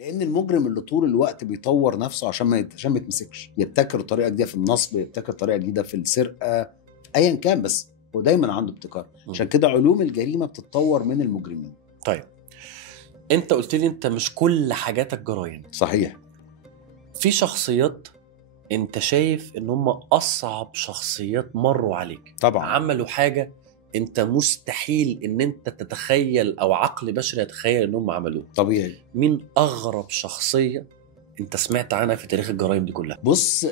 لان المجرم اللي طول الوقت بيطور نفسه عشان ما يتمسكش، يبتكر طريقه جديده في النصب، يبتكر طريقه جديده في السرقه، ايا كان، بس هو دايما عنده ابتكار. عشان كده علوم الجريمه بتتطور من المجرمين. طيب انت قلت لي انت مش كل حاجاتك جرايم. صحيح. في شخصيات انت شايف ان هم اصعب شخصيات مروا عليك، طبعا عملوا حاجه انت مستحيل ان انت تتخيل او عقل بشري يتخيل ان هم عملوه. طبيعي. مين اغرب شخصيه انت سمعت عنها في تاريخ الجرائم دي كلها؟ بص،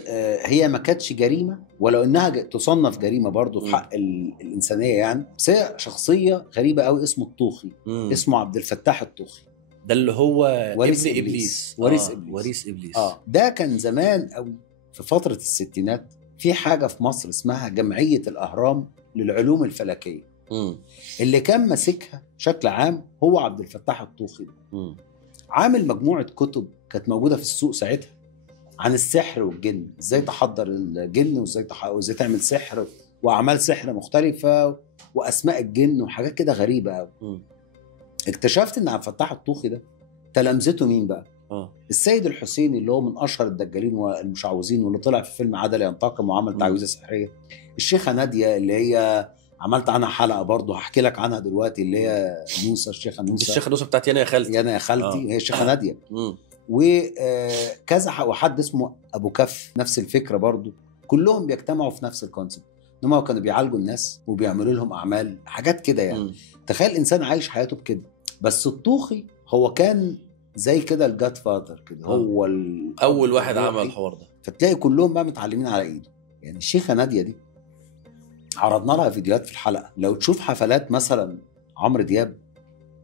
هي ما كانتش جريمه، ولو انها تصنف جريمه برضو في حق الانسانيه يعني، بس هي شخصيه غريبه قوي، اسمه الطوخي. اسمه عبد الفتاح الطوخي. ده اللي هو وريث ابن ابليس. وريث ابليس. ده كان زمان قوي في فتره الستينات. في حاجه في مصر اسمها جمعيه الاهرام للعلوم الفلكيه. اللي كان ماسكها بشكل عام هو عبد الفتاح الطوخي. عامل مجموعه كتب كانت موجوده في السوق ساعتها عن السحر والجن، ازاي تحضر الجن وازاي تعمل سحر واعمال سحر مختلفه واسماء الجن وحاجات كده غريبه قوي. اكتشفت ان عبد الفتاح الطوخي ده تلامذته مين بقى؟ السيد الحسيني اللي هو من اشهر الدجالين والمشعوذين واللي طلع في فيلم عدل ينتقم وعمل تعويذه سحريه. الشيخه ناديه اللي هي عملت عنها حلقه برضه هحكي لك عنها دلوقتي، اللي هي نوسه، الشيخه نوسه. الشيخه نوسه بتاعت يانا يا خالتي. يانا يا خالتي هي الشيخه ناديه. وكذا وحد اسمه ابو كف نفس الفكره برضه. كلهم بيجتمعوا في نفس الكونسيبت، ان هم كانوا بيعالجوا الناس وبيعملوا لهم اعمال حاجات كده يعني. تخيل انسان عايش حياته بكده. بس الطوخي هو كان زي كده الجاد فاذر كده، هو اول واحد عمل الحوار ده. فتلاقي كلهم بقى متعلمين على ايده. يعني الشيخه ناديه دي عرضنا لها فيديوهات في الحلقه، لو تشوف حفلات مثلا عمرو دياب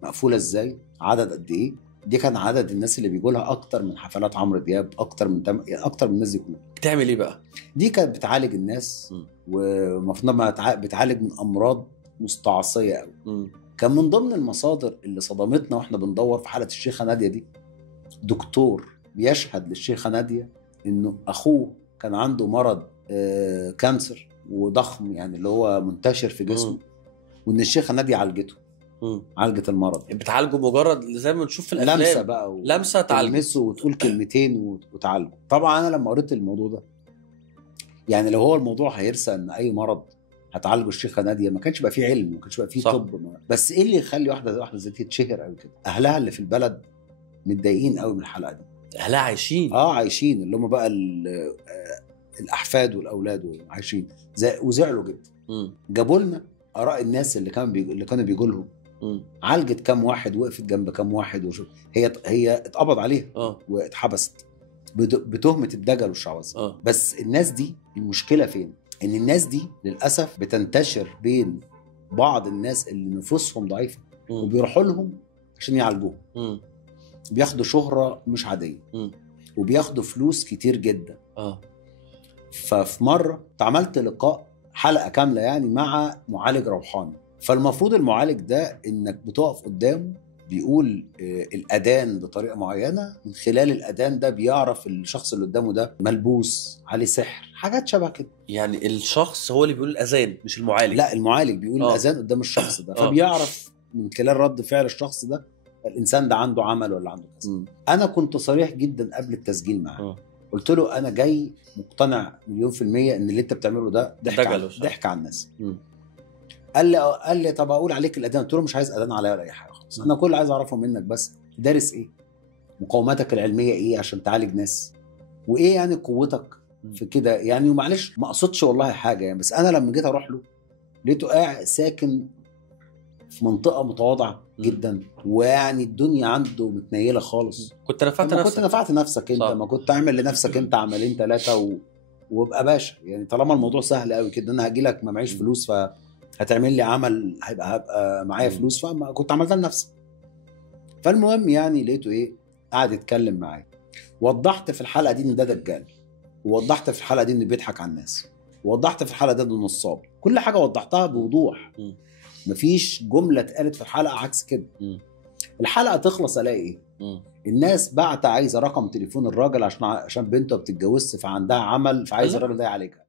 مقفوله ازاي، عدد قد ايه، دي كان عدد الناس اللي بيجوا لها اكتر من حفلات عمرو دياب، اكتر من الناس دي كلها. بتعمل ايه بقى؟ دي كانت بتعالج الناس، ومفروض بتعالج من امراض مستعصيه قوي. كان من ضمن المصادر اللي صدمتنا واحنا بندور في حاله الشيخه ناديه دي، دكتور بيشهد للشيخه ناديه انه اخوه كان عنده مرض كانسر وضخم، يعني اللي هو منتشر في جسمه، وان الشيخه ناديه عالجته. عالجه المرض. بتعالجه مجرد زي ما نشوف في الافلام، لمسه بقى لمسه تلمسه وتقول كلمتين وتعالجه. طبعا انا لما قريت الموضوع ده، يعني لو هو الموضوع هيرسى ان اي مرض هتعالجه الشيخه ناديه، ما كانش بقى فيه علم، ما كانش بقى فيه طب. بس ايه اللي يخلي واحده زي دي تتشهر قوي كده؟ اهلها اللي في البلد متضايقين قوي من الحلقه دي. اهلها عايشين؟ عايشين، اللي هم بقى الاحفاد والاولاد عايشين وزعلوا جدا. جابوا لنا اراء الناس اللي كانوا بيجوا لهم. عالجت كام واحد، وقفت جنب كام واحد، هي اتقبض عليها واتحبست بتهمه الدجل والشعوذه. بس الناس دي المشكله فين؟ ان الناس دي للاسف بتنتشر بين بعض الناس اللي نفوسهم ضعيفه، وبيروحوا لهم عشان يعالجوهم. بياخدوا شهره مش عاديه، وبياخدوا فلوس كتير جدا. ففي مره اتعملت لقاء حلقه كامله يعني مع معالج روحاني. فالمفروض المعالج ده انك بتقف قدامه بيقول الاذان بطريقه معينه، من خلال الاذان ده بيعرف الشخص اللي قدامه ده ملبوس عليه سحر، حاجات شبه كده. يعني الشخص هو اللي بيقول الاذان مش المعالج؟ لا، المعالج بيقول الاذان قدام الشخص ده. فبيعرف من خلال رد فعل الشخص ده الانسان ده عنده عمل ولا عنده كذا. انا كنت صريح جدا قبل التسجيل معاه. قلت له انا جاي مقتنع 100% ان اللي انت بتعمله ده ضحك على الناس. قال لي طب اقول عليك الاذان؟ قلت له مش عايز اذان عليا ولا اي حاجه خالص. انا كل اللي عايز اعرفه منك بس دارس ايه، مقوماتك العلميه ايه عشان تعالج ناس، وايه يعني قوتك في كده يعني. ومعلش ما اقصدش والله حاجه يعني، بس انا لما جيت اروح له لقيته قاعد ساكن في منطقه متواضعه جدا، ويعني الدنيا عنده متنيله خالص. كنت نفعت نفسك انت، ما كنت اعمل لنفسك انت عملين 3 وابقى باشا يعني. طالما الموضوع سهل قوي كده، انا هاجي لك ما معيش فلوس فهتعمل لي عمل هبقى معايا فلوس، فما كنت عملتها لنفسي. فالمهم يعني لقيته ايه، قاعد يتكلم معايا. وضحت في الحلقه دي ان ده دجال، ووضحت في الحلقه دي انه بيضحك على الناس، ووضحت في الحلقه ده انه نصاب. كل حاجه وضحتها بوضوح، مفيش جمله اتقالت في الحلقه عكس كده. الحلقه تخلص الاقي ايه؟ الناس بعت عايزه رقم تليفون الراجل عشان بنته بتتجوزش فعندها عمل، فعايز الراجل ده يعالجها.